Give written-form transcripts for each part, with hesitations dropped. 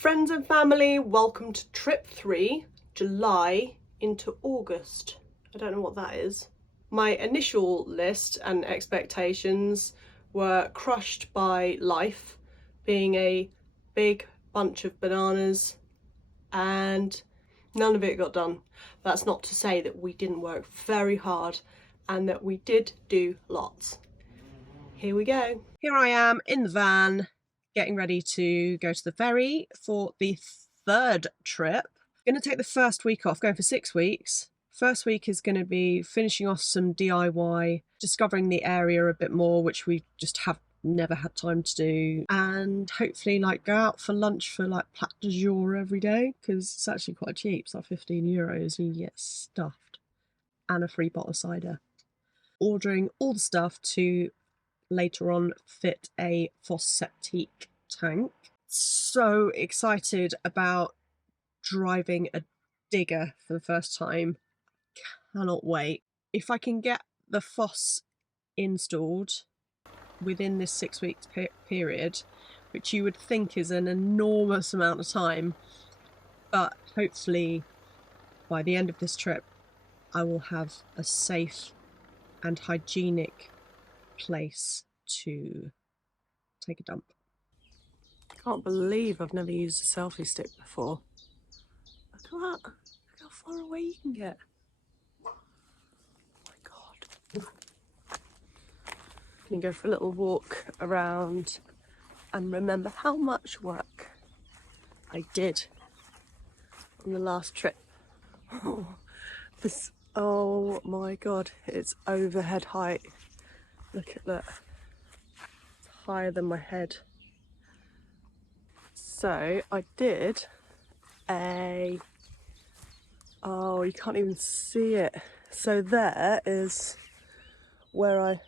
Friends and family, welcome to trip 3, July into August. I don't know what that is. My initial list and expectations were crushed by life, being a big bunch of bananas, and none of it got done. That's not to say that we didn't work very hard and that we did do lots. Here we go. Here I am in the van, getting ready to go to the ferry for the third trip. I'm going to take the first week off, going for 6 weeks. First week is going to be finishing off some DIY, discovering the area a bit more, which we just have never had time to do, and hopefully like go out for lunch for like plat du jour every day, because it's actually quite cheap. It's like €15 and you get stuffed and a free bottle of cider. Ordering all the stuff to later on fit a Foss septique tank. So excited about driving a digger for the first time. Cannot wait. If I can get the Foss installed within this 6 week period, which you would think is an enormous amount of time, but hopefully by the end of this trip I will have a safe and hygienic place to take a dump. Can't believe I've never used a selfie stick before. Look at that. Look how far away you can get. Oh my god. Can you go for a little walk around and remember how much work I did on the last trip. Oh my god, it's overhead height. Look at that. It's higher than my head. So I did oh, you can't even see it. So there is where I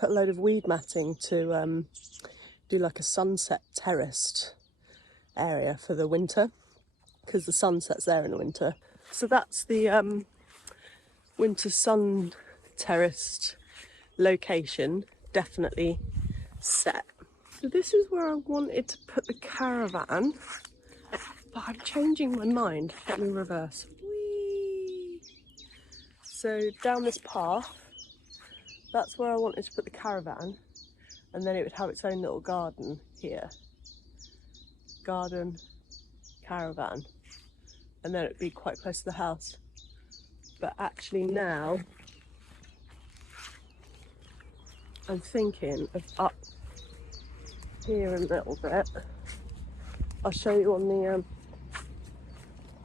put a load of weed matting to do like a sunset terraced area for the winter, because the sun sets there in the winter. So that's the winter sun terraced location, definitely set. So this is where I wanted to put the caravan, but I'm changing my mind. Let me reverse. Whee! So down this path, that's where I wanted to put the caravan, and then it would have its own little garden here. Garden, caravan, and then it would be quite close to the house. But actually now I'm thinking of up here a little bit. I'll show you on the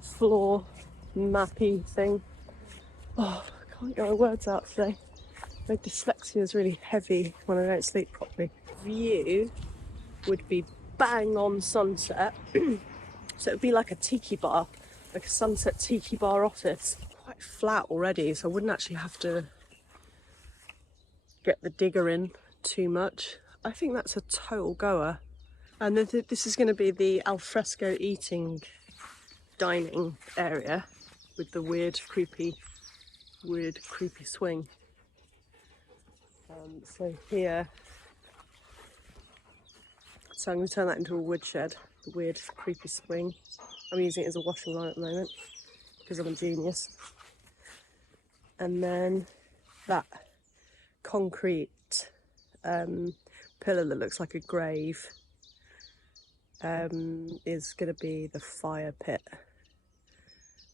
floor mappy thing. Oh, I can't get my words out today. My dyslexia is really heavy when I don't sleep properly. View would be bang on sunset. So it would be like a tiki bar, like a sunset tiki bar office. Quite flat already, so I wouldn't actually have to get the digger in too much. I think that's a total goer. And this is going to be the alfresco eating dining area with the weird creepy swing. So here, so I'm going to turn that into a woodshed, the weird creepy swing. I'm using it as a washing line at the moment because I'm a genius. And then that concrete pillar that looks like a grave is going to be the fire pit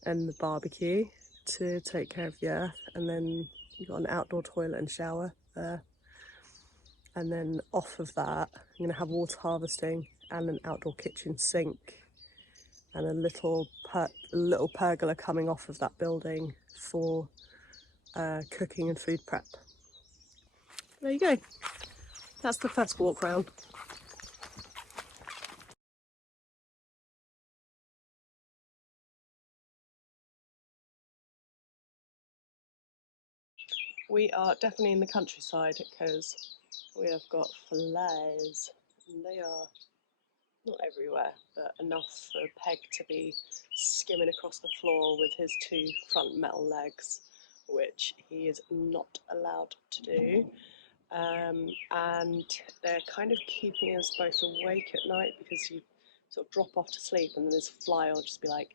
and the barbecue to take care of the earth. And then you've got an outdoor toilet and shower there. And then off of that, I'm going to have water harvesting and an outdoor kitchen sink and a little pergola coming off of that building for cooking and food prep. There you go. That's the first walk round. We are definitely in the countryside because we have got flies, and they are not everywhere, but enough for a peg to be skimming across the floor with his 2 front metal legs, which he is not allowed to do. And they're kind of keeping us both awake at night because you sort of drop off to sleep, and then this fly will just be like,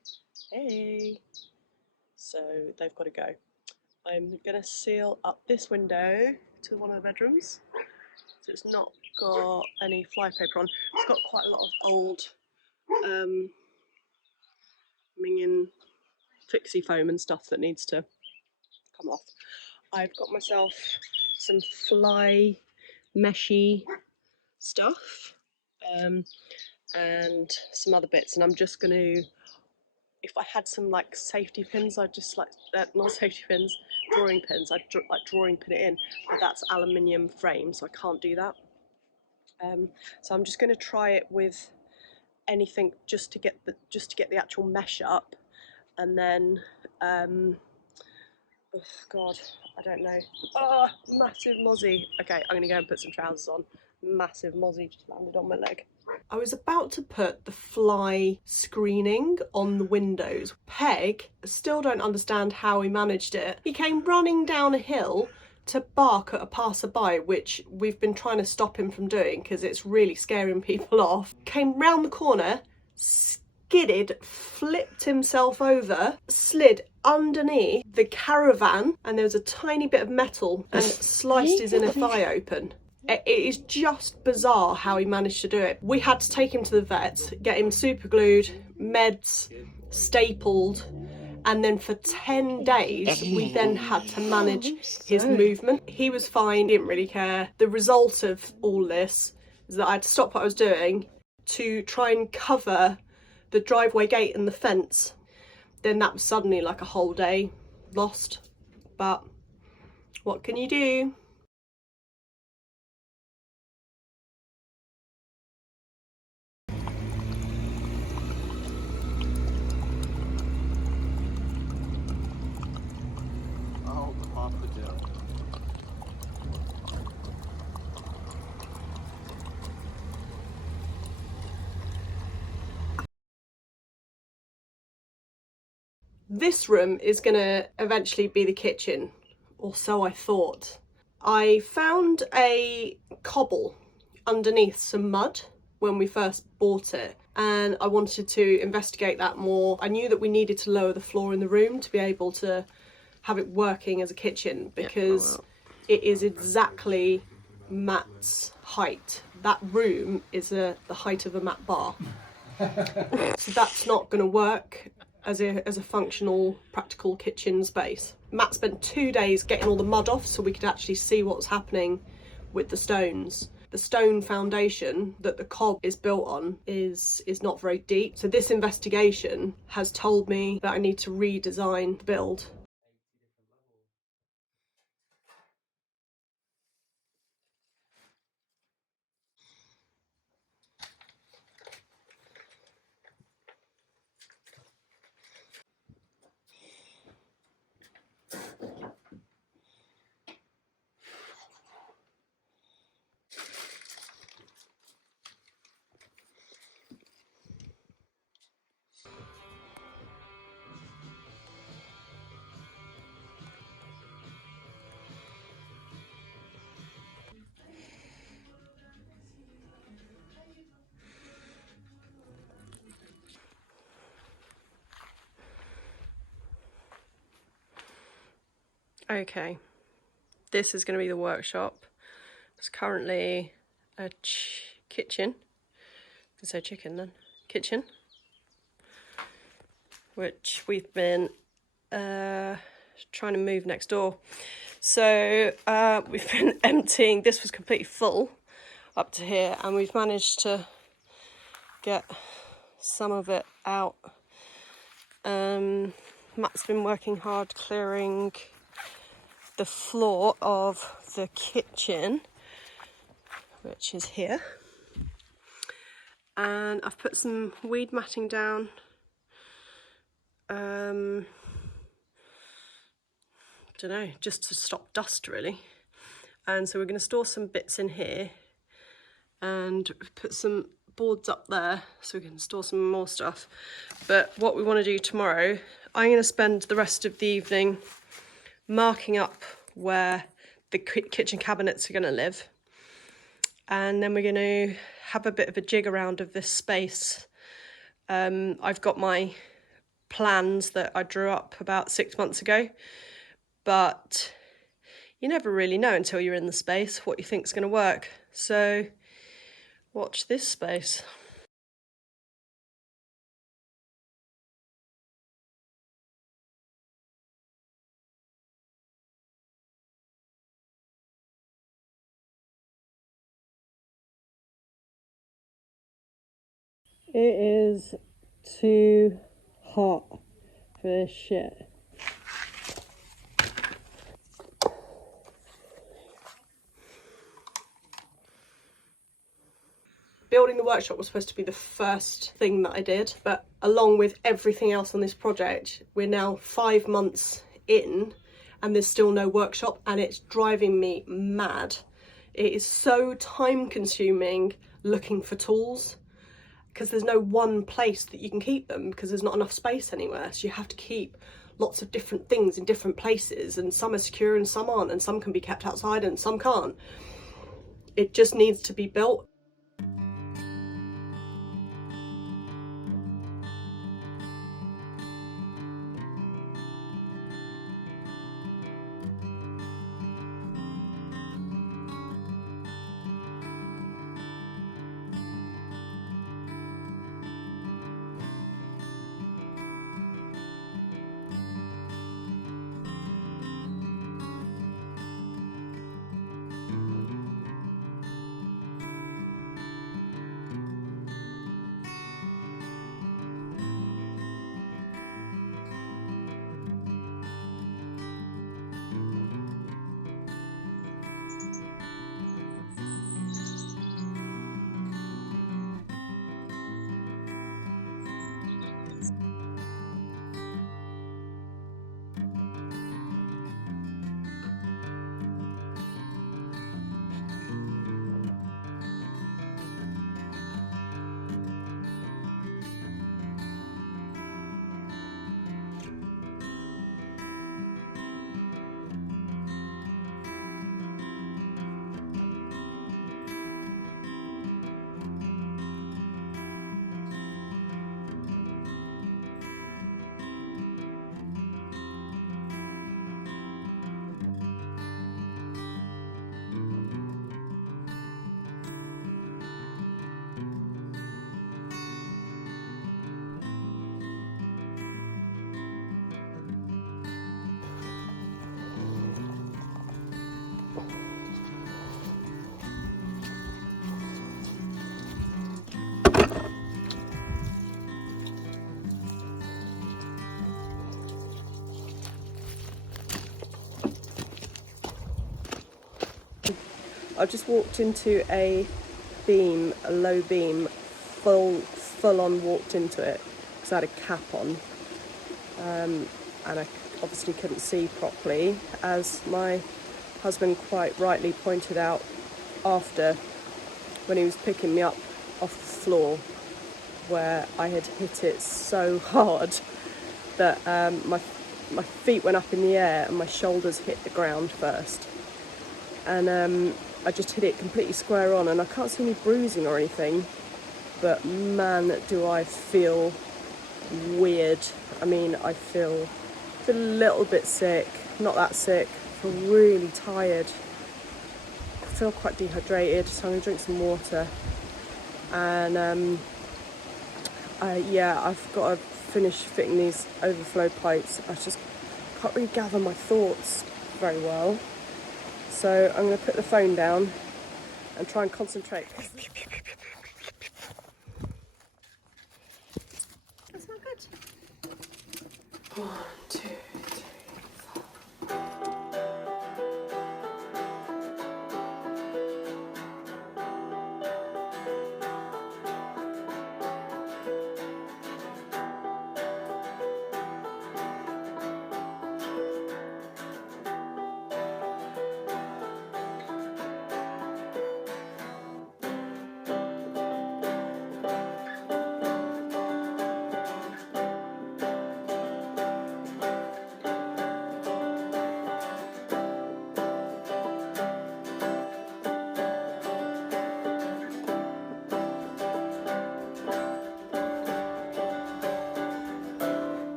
hey. So they've got to go. I'm going to seal up this window to one of the bedrooms, so it's not got any fly paper on. It's got quite a lot of old minging fixie foam and stuff that needs to come off. I've got myself some fly meshy stuff and some other bits, and I'm just going to, if I had some like safety pins, I'd just like, not safety pins, drawing pins, I'd like drawing pin it in, but that's aluminium frame, so I can't do that. So I'm just going to try it with anything just to get the actual mesh up, and then oh god, I don't know. Oh, massive mozzie. Okay, I'm gonna go and put some trousers on. Massive mozzie just landed on my leg. I was about to put the fly screening on the windows. Peg, still don't understand how he managed it. He came running down a hill to bark at a passerby, which we've been trying to stop him from doing because it's really scaring people off. Came round the corner, skidded, flipped himself over, slid underneath the caravan, and there was a tiny bit of metal, and sliced his inner thigh open. It is just bizarre how he managed to do it. We had to take him to the vet, get him super glued, meds, stapled, and then for 10 days we then had to manage his movement. He was fine, didn't really care. The result of all this is that I had to stop what I was doing to try and cover the driveway gate and the fence. Then that was suddenly like a whole day lost, but what can you do? This room is going to eventually be the kitchen, or so I thought. I found a cobble underneath some mud when we first bought it, and I wanted to investigate that more. I knew that we needed to lower the floor in the room to be able to have it working as a kitchen, because it is exactly Matt's height. That room is the height of a Matt bar. So that's not going to work as a functional, practical kitchen space. Matt spent 2 days getting all the mud off so we could actually see what was happening with the stones. The stone foundation that the cob is built on is not very deep. So this investigation has told me that I need to redesign the build. Okay, this is going to be the workshop. It's currently a kitchen. I can say chicken then. Kitchen, which we've been trying to move next door. So we've been emptying. This was completely full up to here, and we've managed to get some of it out. Matt's been working hard clearing the floor of the kitchen, which is here, and I've put some weed matting down. Don't know, just to stop dust really. And so we're going to store some bits in here and put some boards up there so we can store some more stuff. But what we want to do tomorrow, I'm going to spend the rest of the evening marking up where the kitchen cabinets are going to live, and then we're going to have a bit of a jig around of this space I've got my plans that I drew up about 6 months ago, but you never really know until you're in the space what you think's going to work. So watch this space. It is too hot for this shit. Building the workshop was supposed to be the first thing that I did, but along with everything else on this project, we're now 5 months in and there's still no workshop, and it's driving me mad. It is so time consuming looking for tools, because there's no one place that you can keep them because there's not enough space anywhere. So you have to keep lots of different things in different places, and some are secure and some aren't, and some can be kept outside and some can't. It just needs to be built. I've just walked into a beam, a low beam, full on walked into it because I had a cap on, and I obviously couldn't see properly, as my husband quite rightly pointed out after, when he was picking me up off the floor, where I had hit it so hard that my feet went up in the air and my shoulders hit the ground first, and I just hit it completely square on, and I can't see any bruising or anything, but man, do I feel weird. I mean, I feel a little bit sick, not that sick, I feel really tired, I feel quite dehydrated, so I'm going to drink some water, and yeah, I've got to finish fitting these overflow pipes. I just can't really gather my thoughts very well. So I'm going to put the phone down and try and concentrate. That's not good. 1, 2, 3, 4.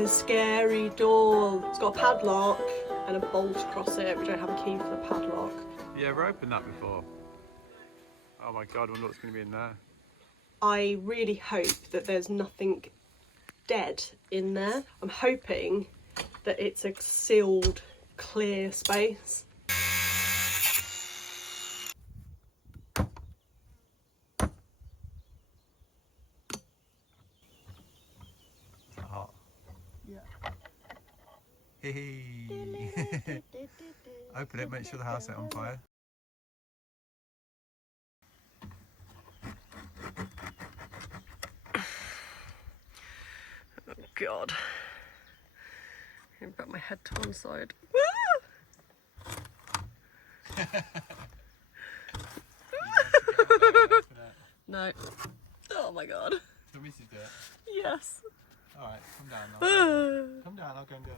the scary door. It's got a padlock and a bolt across it. We don't have a key for the padlock. You ever opened that before? Oh my god, I wonder what's going to be in there. I really hope that there's nothing dead in there. I'm hoping that it's a sealed, clear space. Hot. Yeah. Hey. Open it, make sure the house ain't on fire. Oh god. I'm gonna put my head to one side. No. Oh my god. Do you want me to do it? Yes. Alright, come down. Come down, I'll go and do it.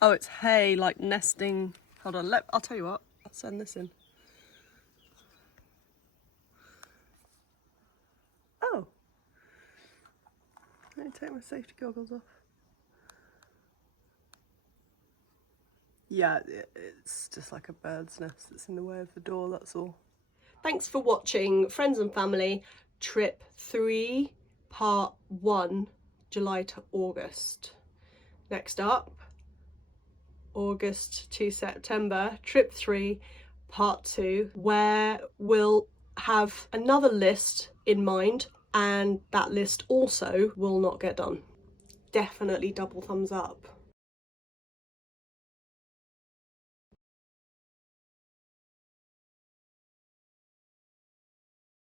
Oh, it's hay, like nesting. Hold on, I'll tell you what. I'll send this in. Oh. Let me take my safety goggles off. Yeah, it's just like a bird's nest that's in the way of the door, that's all. Thanks for watching, friends and family, trip 3, part 1, July to August. Next up, August to September, trip 3, part 2, where we'll have another list in mind, and that list also will not get done. Definitely double thumbs up.